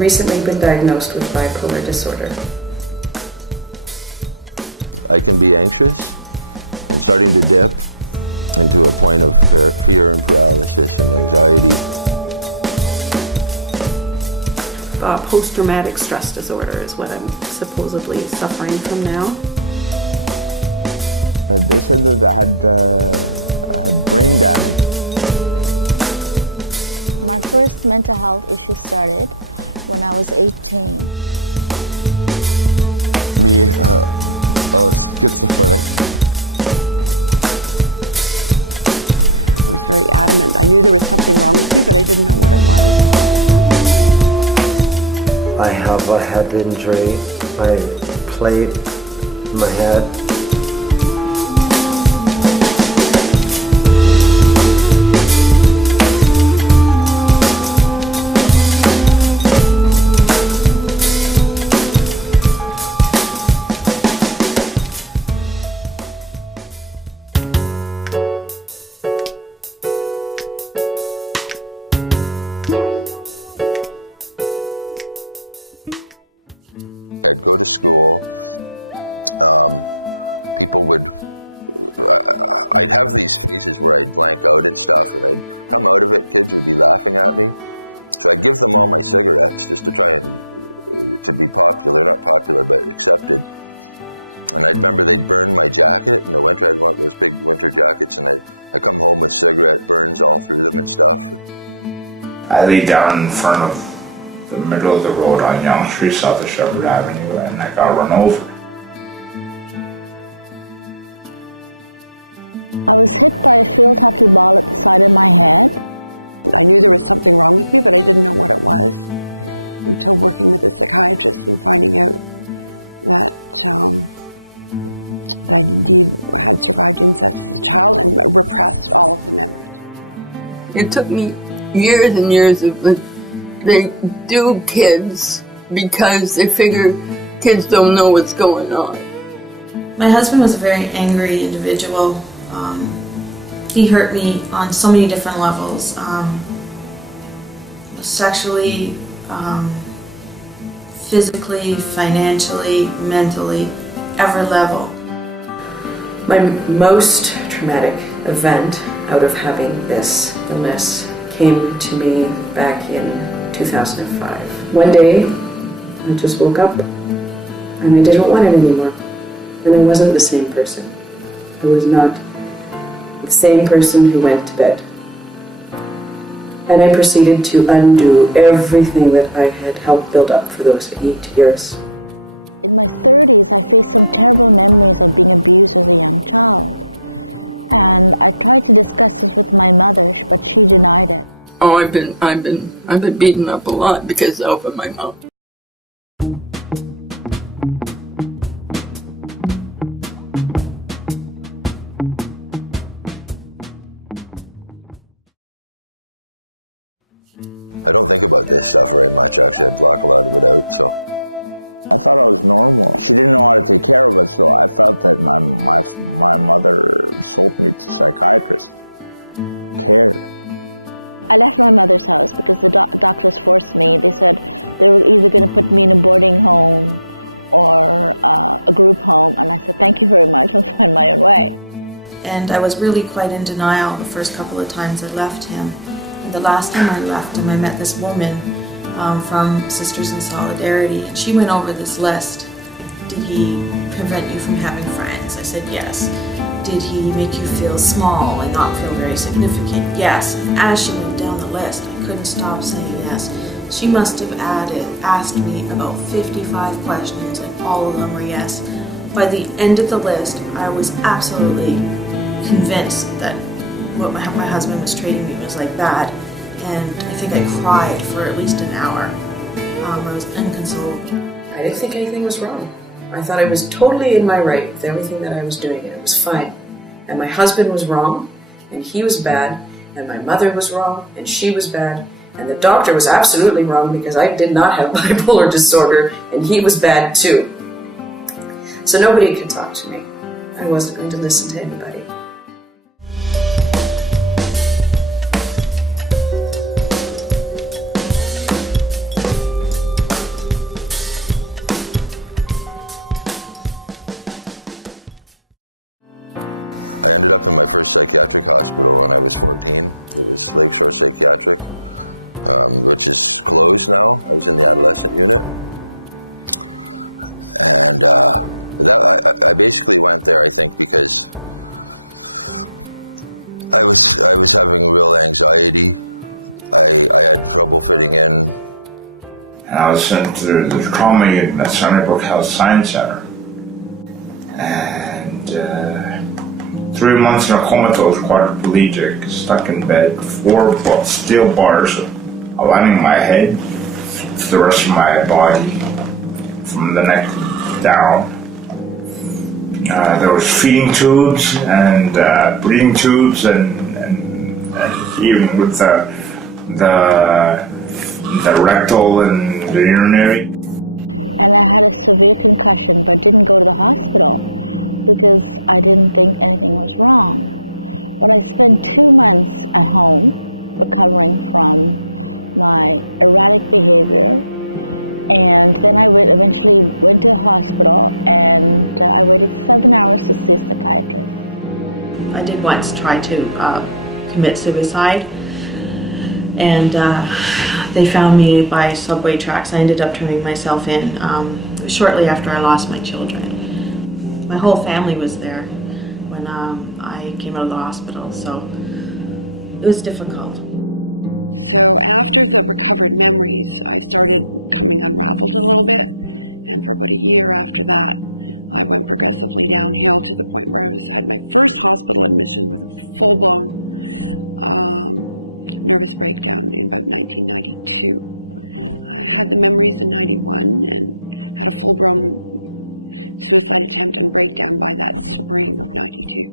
recently been diagnosed with bipolar disorder. I can be anxious and starting to dip into a point of fear and paralysis and anxiety. Post-traumatic stress disorder is what I'm supposedly suffering from now. They said that I had brain damage. My first mental health issue started when I was 18. Me, schizophrenic. I was very adamant. I knew there was something wrong with me, but I didn't know what it was. I have a head injury. I plate in my head. I'd go to school, people would, I'd have these phases where I'd blank out and stuff, and I'd come out of it, kids would be laughing at me. So I'd give them all my cigarettes just to try and, to be popular, not popular, but accepted. And I remember they'd burn my jacket in the winter. I had one of those big winter jackets, and I'd come home with cigarette burns all through them and stuff. I lay down in front of the middle of the road on Young Street, south of Shepherd Avenue, and I got run over. I was hit by a field hockey ball at the side of my head. I knew there was something wrong with me, but I didn't know what it was until working with a psychiatrist and finding out that I indeed had survived incest as a child and repressed all of the memories. It took me years and years of they do kids because they figure kids don't know what's going on. My husband was a very angry individual. He hurt me on so many different levels. Sexually, physically, financially, mentally, every level. My most traumatic event out of having this illness came to me back in 2005. One day, I just woke up and I didn't want it anymore. And I wasn't the same person. I was not the same person who went to bed. And I proceeded to undo everything that I had helped build up for those 8 years. In my 30s, I faced some terrible memories of being abused as a young child. And I tried to discuss this with my mother, but she denied it. Oh, I've been beaten up a lot because I opened my mouth. I don't think about this stuff very much, actually. I block a lot of it out, so. I thought I was normal. She didn't know how to take care of us, so I felt that my mother sold me to psychiatrists. Cared. I left my mother's house because the doctors forced me. They said they were either going to put me in a boarding home or a group home, and I said, thank you very much, I'll find my own way. And I was really quite in denial the first couple of times I left him. And the last time I left him, I met this woman from Sisters in Solidarity, and she went over this list. Did he prevent you from having friends? I said yes. Did he make you feel small and not feel very significant? Yes. And as she went down the list, I couldn't stop saying yes. She must have asked me about 55 questions, and all of them were yes. By the end of the list, I was absolutely convinced that what my husband was treating me was like bad, and I think I cried for at least an hour. I was inconsolable. I didn't think anything was wrong. I thought I was totally in my right with everything that I was doing, and it was fine. And my husband was wrong, and he was bad, and my mother was wrong, and she was bad, and the doctor was absolutely wrong because I did not have bipolar disorder, and he was bad too. So nobody could talk to me. I wasn't going to listen to anybody. I ended up in my first psychiatric hospital when I was 14. It was Lakeshore Psychiatric, which is closed now. I was in the adolescent unit. And I basically went there, I think, because I was having real anxiety. I had trouble fitting in. And I was sent to the trauma unit at Sunnybrook Health Science Center. And 3 months in a comatose quadriplegic, stuck in bed, 4 steel bars aligning my head, the rest of my body, from the neck down. There was feeding tubes and breathing tubes, and even with the rectal and the urinary. And I had a severe concussion, but didn't go to the hospital because I didn't think anything was wrong. But I spent 2 months at home recovering from my erratic behavior, and then I eventually went to the hospital, and I waited 7 hours to see a psychiatrist. I did once try to commit suicide, and they found me by subway tracks. I ended up turning myself in shortly after I lost my children. My whole family was there when I came out of the hospital, so it was difficult. So after the recovered memories, I started coming unraveled a little bit, and for about a year after that, I went progressively downhill to the point where I had my first hospital admission with a full-blown nervous breakdown in about 1992. I had the memories in 91 and had a full-blown suicide attempt and breakdown by that spring of 92.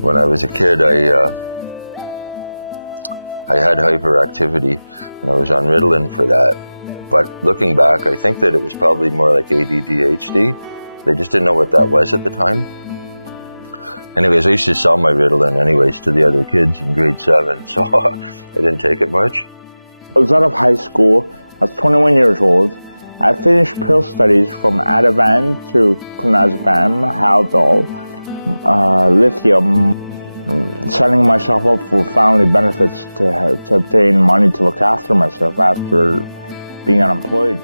When I was a kid, I had hyperactivity, and I was on Ritalin for that. But looking back, I think that it was probably more like ADD-HD. They just didn't know what that was at the time. Anyways, I used to sell my Ritalin anyways to the other kids in grade 7, so I didn't take it much. I was out of high school. I was 21 years old. I finished pill studies from Ativan to clonazepam, Haldol, lithium, setting myself up for family benefits to obtain money to look after myself after being unemployed.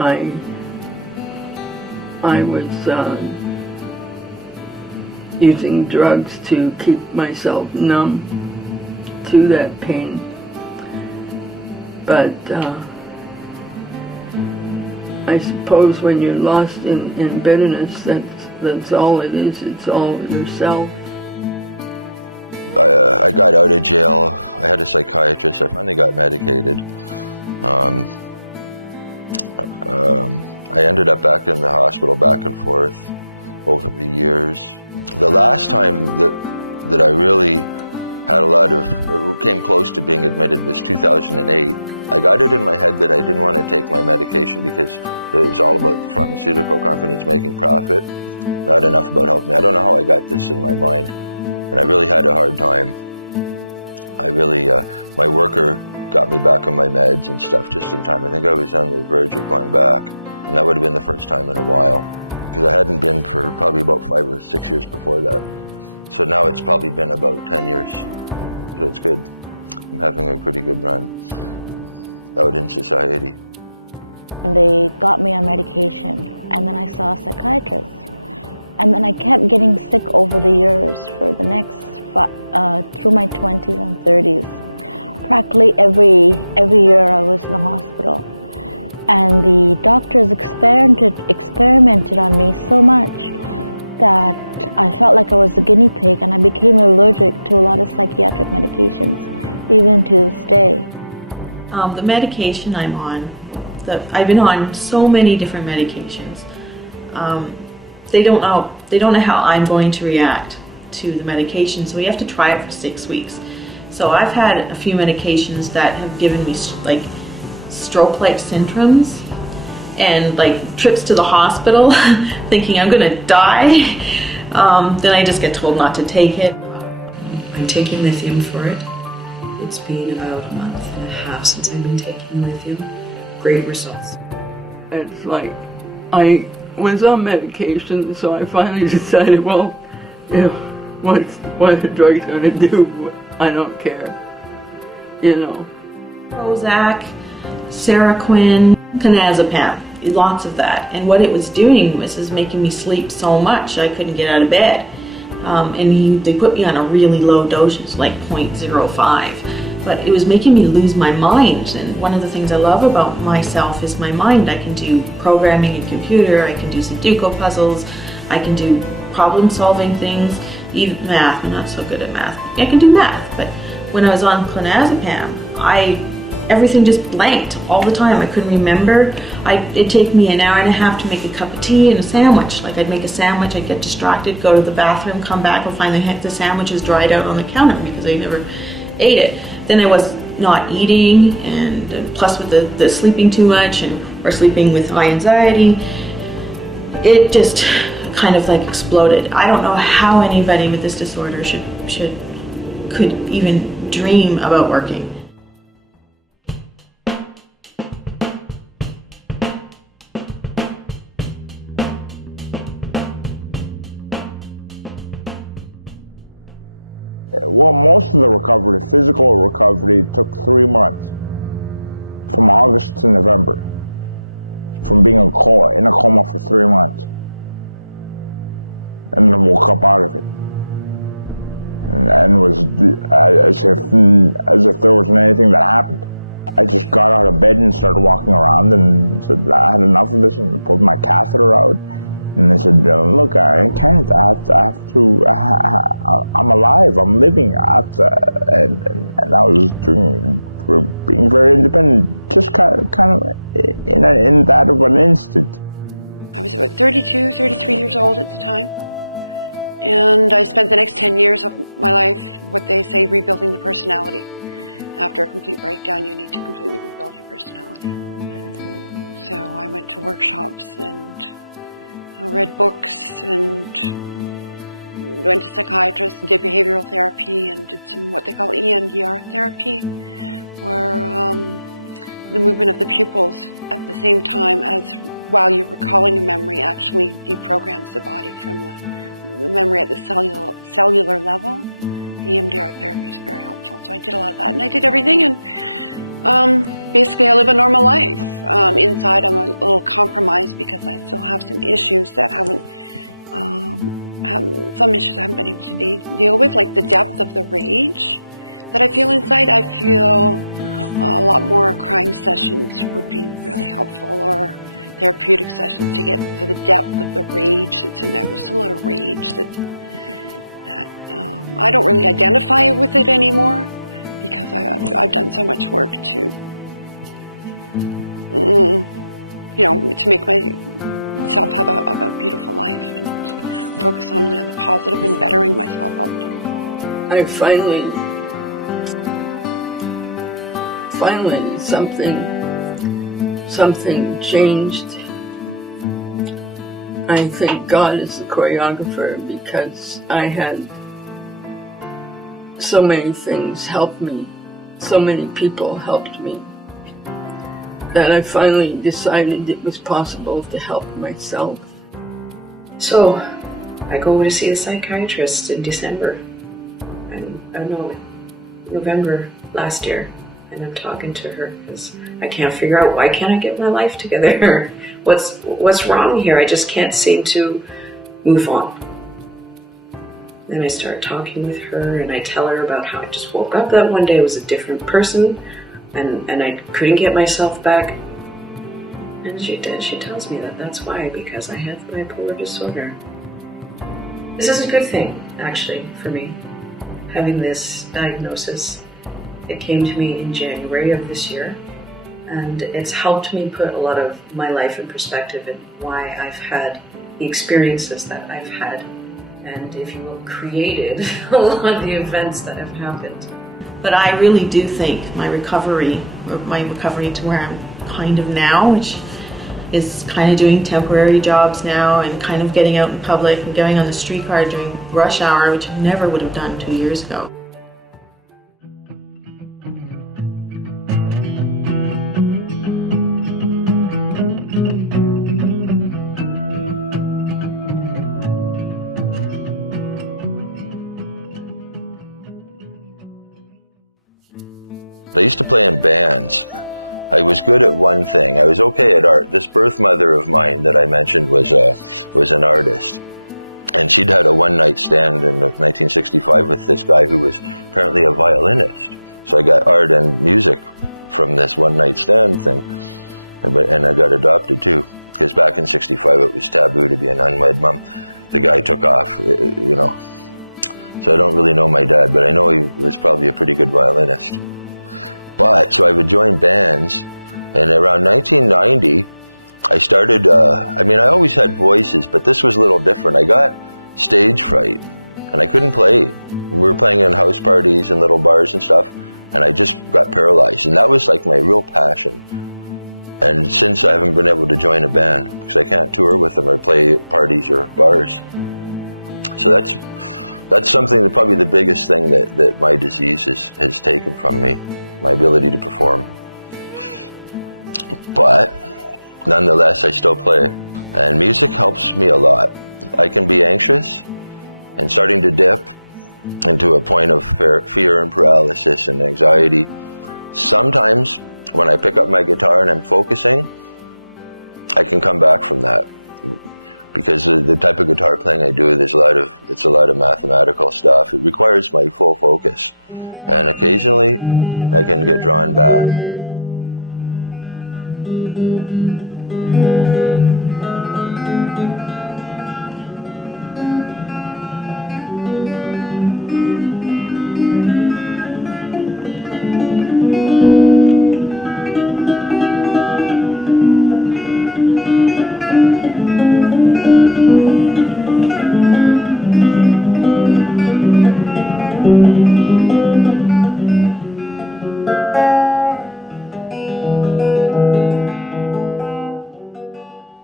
I was using drugs to keep myself numb to that pain, but I suppose when you're lost in bitterness, that's all it is. It's all yourself. I got out of jail. I had a psychiatrist. I finally got medicated. I ended up back in the hospital, back and forth over the years. The last time that I really had came close to being admitted was 2008. I got it in my head that I didn't want to take my medication because it was all about pharmaceutical companies making profit, not enough about helping me. I don't know how I got this in my mind, and I really had a hard time. My worker got me back on my meds and stuff just in time. I think I was on the verge of going back, and that would have been the first time in a while, because I hadn't been for probably about 5 or 6 years before that. So now it's probably been about 10 years, so it's good. I'm having a pretty good run out in society. They got me on medication, and then I saw a psychiatrist. And then I kept getting sick over the years for the next, through my 20s and 30s. Practically every year I was in the hospital. And the doctors experimented on me so much that I felt like I was a guinea pig, and I became allergic to a lot of psychiatric medications, even to this day. The medication I'm on, I've been on so many different medications. They don't know how I'm going to react to the medication, so we have to try it for 6 weeks. So I've had a few medications that have given me like stroke-like syndromes and like trips to the hospital thinking I'm gonna die. Then I just get told not to take it. I'm taking lithium for it. It's been about a month and a half since I've been taking lithium. Great results. It's like I was on medication, so I finally decided, well, you know, what are drugs going to do? I don't care, you know. Prozac, Seroquin, clonazepam, lots of that. And what it was doing was making me sleep so much I couldn't get out of bed. And they put me on a really low dosage, like 0.05. But it was making me lose my mind. And one of the things I love about myself is my mind. I can do programming in computer, I can do Sudoku puzzles, I can do problem-solving things, even math. I'm not so good at math. I can do math, but when I was on clonazepam, everything just blanked all the time. I couldn't remember. It'd take me an hour and a half to make a cup of tea and a sandwich. Like I'd make a sandwich, I'd get distracted, go to the bathroom, come back, and find the sandwich is dried out on the counter because I never ate it. Then I was not eating, and plus with the sleeping too much or sleeping with high anxiety, it just kind of like exploded. I don't know how anybody with this disorder could even dream about working. Well, most of the recovery, physical recovery, took 3 months. From August to November. From being in a coma for 3 months. And then woke up out of it. And was as if there wasn't anything that happened. I just got out of bed and started walking around and said, I had enough of this, and pulled my catheter out. And I said, look, I can't, I'm alive, I'm living. And I was being very independent, just kind of in that of an instant. I was about 32, 33 years old at the time. And I spent the next 10 years of my life, what they say, rebuilding the personality. After a complete breakdown, you need to completely rebuild your personality. So I went to workshops and read books and went to psychiatrists and did behavioral therapy and did some what they call EMDR therapy, where the movement of the pupils at the same time as while you're recalling a memory actually deprograms the body from the memory at the cellular level. EMDR therapy is very helpful. So I did a lot of that, and I did everything, and basically I live a normal life. Inside I'm a little compromised because I still have some issues that some issues I haven't been able to deal with, like the depth of the rage that I feel inside. I feel a lot more crying sessions would be really helpful, or therapeutic sessions to get to the depth of the rage that's in there. There's a lot of rage that I don't really identify with it anymore because I've done so much work to make myself have a beautiful life and focus only on the positive and bettering myself all the time. I finally something changed. I think God is the choreographer because I had so many things help me, so many people helped me, that I finally decided it was possible to help myself. So I go to see a psychiatrist in December, November last year, and I'm talking to her because I can't figure out why can't I get my life together? What's wrong here? I just can't seem to move on. Then I start talking with her, and I tell her about how I just woke up that one day, I was a different person, and I couldn't get myself back. And she tells me that that's why, because I have bipolar disorder. This is a good thing, actually, for me, having this diagnosis. It came to me in January of this year, and it's helped me put a lot of my life in perspective and why I've had the experiences that I've had, and, if you will, created a lot of the events that have happened. But I really do think my recovery to where I'm kind of now, which is kind of doing temporary jobs now and kind of getting out in public and going on the streetcar during rush hour, which I never would have done 2 years ago. I used to play in bands. I was good at one thing. I was okay at art. This birth mother of mine that I mentioned was an artist. And she'd had a one-night stand in 1965 with this guy who was apparently a violinist. So I got art and music from this one-night stand thing. And I got adopted too. Because back in 65 it was taboo to be an unwed mom. The guy took off, you know. So I don't really know my dad, but I know he was probably a pretty good violinist. But, so I would join bands, and around 1990, I started, I always had voices, but this was a little different. I got stage fright, and I couldn't play. We were playing in house parties and little bars and stuff, and I just got paralyzed, and that was like my real passion. And since I haven't been able to join a band, because I can't tour with them or play parties or bars. So that's something that probably the biggest thing that my disease has taken from me, my ability to perform. But nonetheless, I still play. And music helps me a lot. I can be anxious and starting to dip into a point of fear and paralysis and anxiety. Sometimes when I pick up my guitar and I'm focusing, I can come back from that. Because the type of guitar playing I do, it's a lot of mathematical stuff. It requires my full focus. And occasionally, I can get drawn back.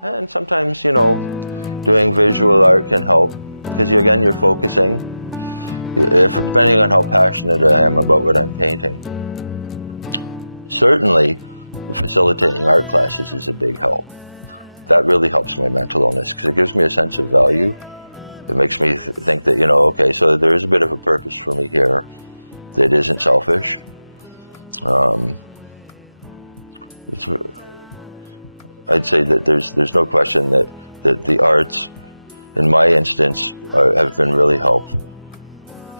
And sometimes, doing visual art can help, because again, you're focusing, depending on how passionate I am about what I'm painting. Certainly, facilitating art classes is a big help. That really helps my mental illness, because it gives me a sense of value. It makes me think that, okay, so there is a bit of a purpose for me here that isn't selfish. I'd say that there's no question that the arts, in my instance, have been really helpful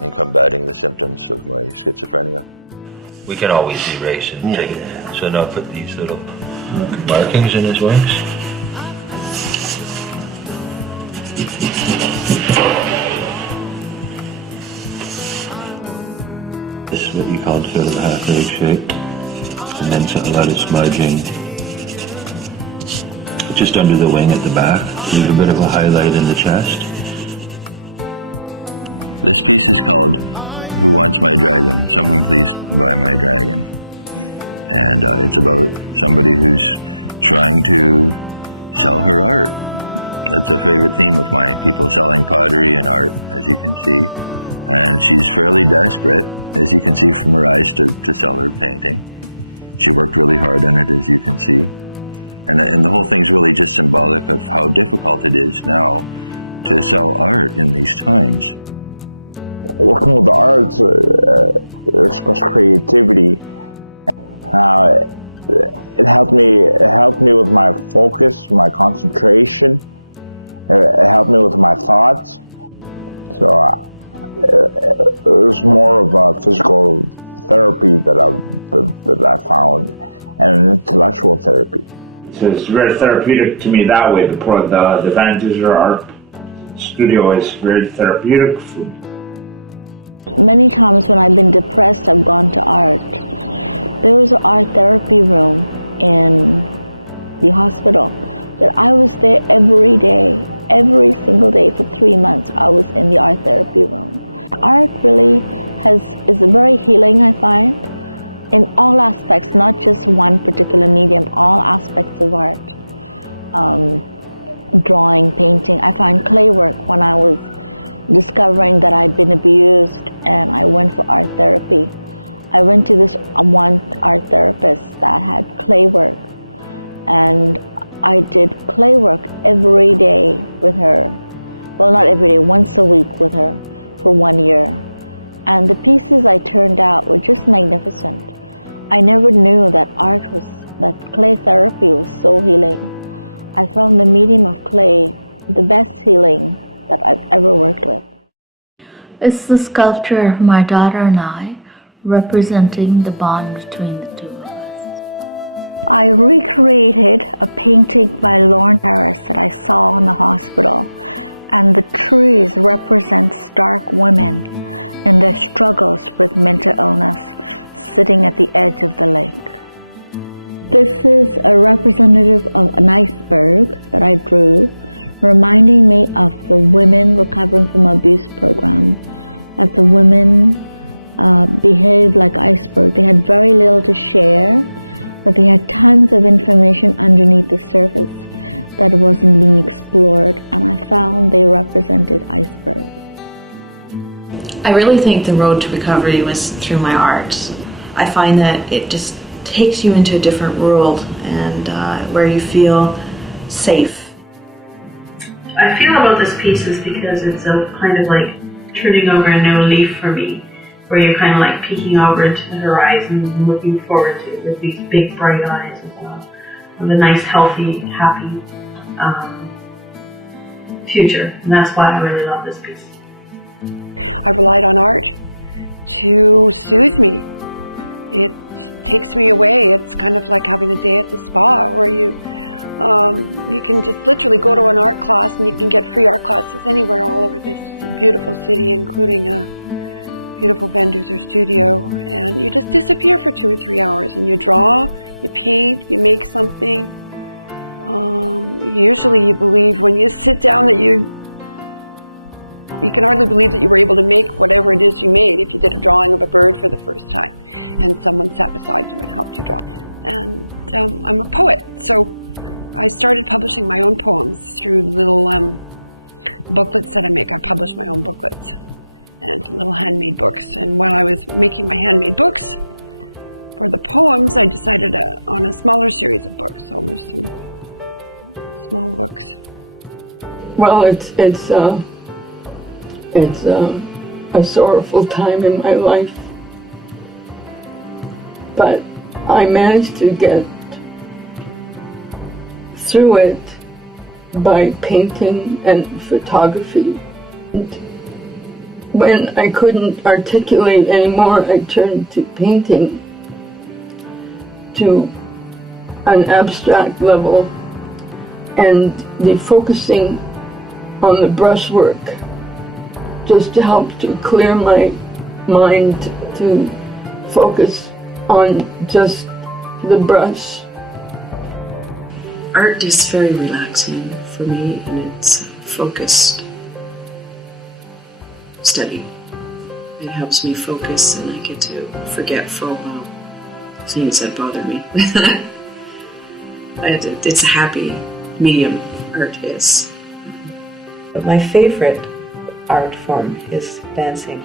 in combating the symptoms of my schizophrenia. We can always erase and take it. So now put these little markings in his wings. This is what he calls sort of a half-moon shape. And then a lot of smudging. Just under the wing at the back, with a bit of a highlight in the chest. This piece is called Who Wants My Dragon? Someone Please Buy My Dragon. And it's about somebody who's trying to sell her art. That's a favorite theme of mine, people selling pottery and art, as you can see. And she's fairly desperate, as you can see from her eyes, to sell her painting. She worked really hard on it, as you can see. And the whole thing's really just symbolic of how difficult it is now to sell art in these times. Working with the arts, express creativity. It helped me with my focus, my concentration. It helped me with my thoughts. So it was more of a physical therapy that I found, and an intellectual therapy. So it's very therapeutic to me that way. The Vantager Art Studio is very therapeutic. Many times when I've been depressed, I've gone to art. There was an art therapy room in the hospital that I was there every day, every single day for 3 months. I was in the art therapy room. Art really is very healing, I find, in all aspects, not just one particular medium, all aspects of art. Drawing, painting. I find clay work when I was discovering that I'd been abused and I went for art therapy. I went to this one art therapist that had clay work, and I did clay work every day with her. Well, not every day, once a week with her for 1 year. And the pieces I turned out were just magnificent. I never knew that that clay therapy was so healing. I found the medium of clay the best healing that I've ever worked with. It's the sculpture of my daughter and I, representing the bond between the two of us. I recreated a painting by Lorne Harris that I saw in the hospital, and the trees represent stark women in their struggles with mental illness, sitting at the edge of the lake. This is a representative of an iceberg that I drew, reminding me of the women recovering from abuse program, that the women behaved like iceberg. They had very little to share, but they had tons of information underneath the surface that wasn't being explored, and I found they represented icebergs. I really think the road to recovery was through my art. I find that it just takes you into a different world and where you feel safe. I feel about this piece is because it's a kind of like turning over a new leaf for me, where you're kind of like peeking over into the horizon and looking forward to it with these big bright eyes of a nice, healthy, happy future. And that's why I really love this piece. I relied on art to soothe me. It takes me away. It's kind of like having a day at the spa where you can just literally go to an art class, and you can get free art classes anywhere all over this beautiful city, including a beautiful Van Duzer studio, and you just disappear for 2 or 3 hours, and you draw, you paint, you make something. Usually you believe when you sit down that you can hardly believe that you were able to make whatever it is you made if you did a drawing of a bird for the first time and someone sat beside you and helped you draw. And I'm a poet, so I started publishing my own poems through little booklets that I make. I publish my own booklets and little handmade books. And while I was making my handmade books for the poems, I decided on a smaller series of books. So there's some small books. Well, it's a sorrowful time in my life, but I managed to get through it by painting and photography. And when I couldn't articulate anymore, I turned to painting, to an abstract level, and the focusing on the brushwork just to help to clear my mind, to focus on just the brush. Art is very relaxing for me, and it's focused study. It helps me focus, and I get to forget for a while things that bother me. It's a happy medium, art is. But my favorite art form is dancing.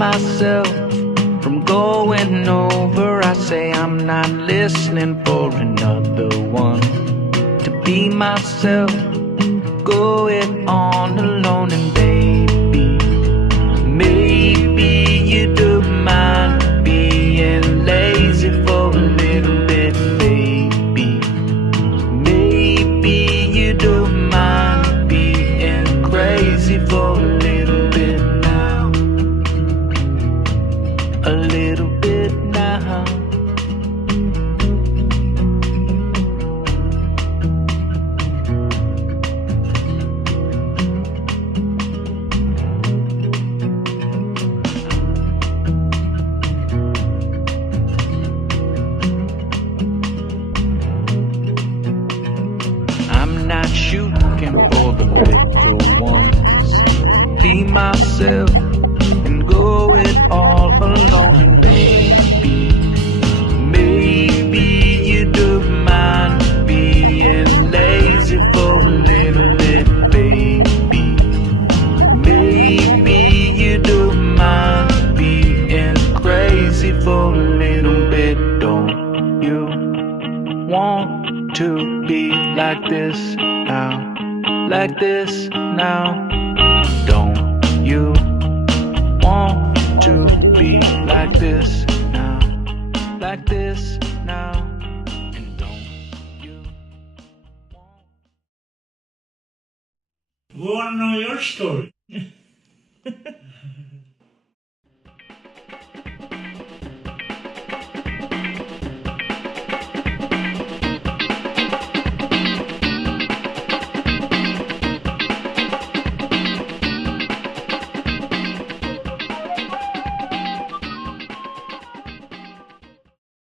myself from going over. I say I'm not listening for another one. To be myself, go it on alone. And baby, maybe you don't mind being lazy for a little bit, baby. Maybe you don't mind being crazy for a little bit now. Be myself and go it all alone. That's redundant. Maybe you do mind being lazy for a little bit, baby. Maybe you do mind being crazy for a little bit. Don't you want to be like this now? Like this now? Don't you want to All I do is be art. It like took me. this now? Like this now? And don't you We want to know your story.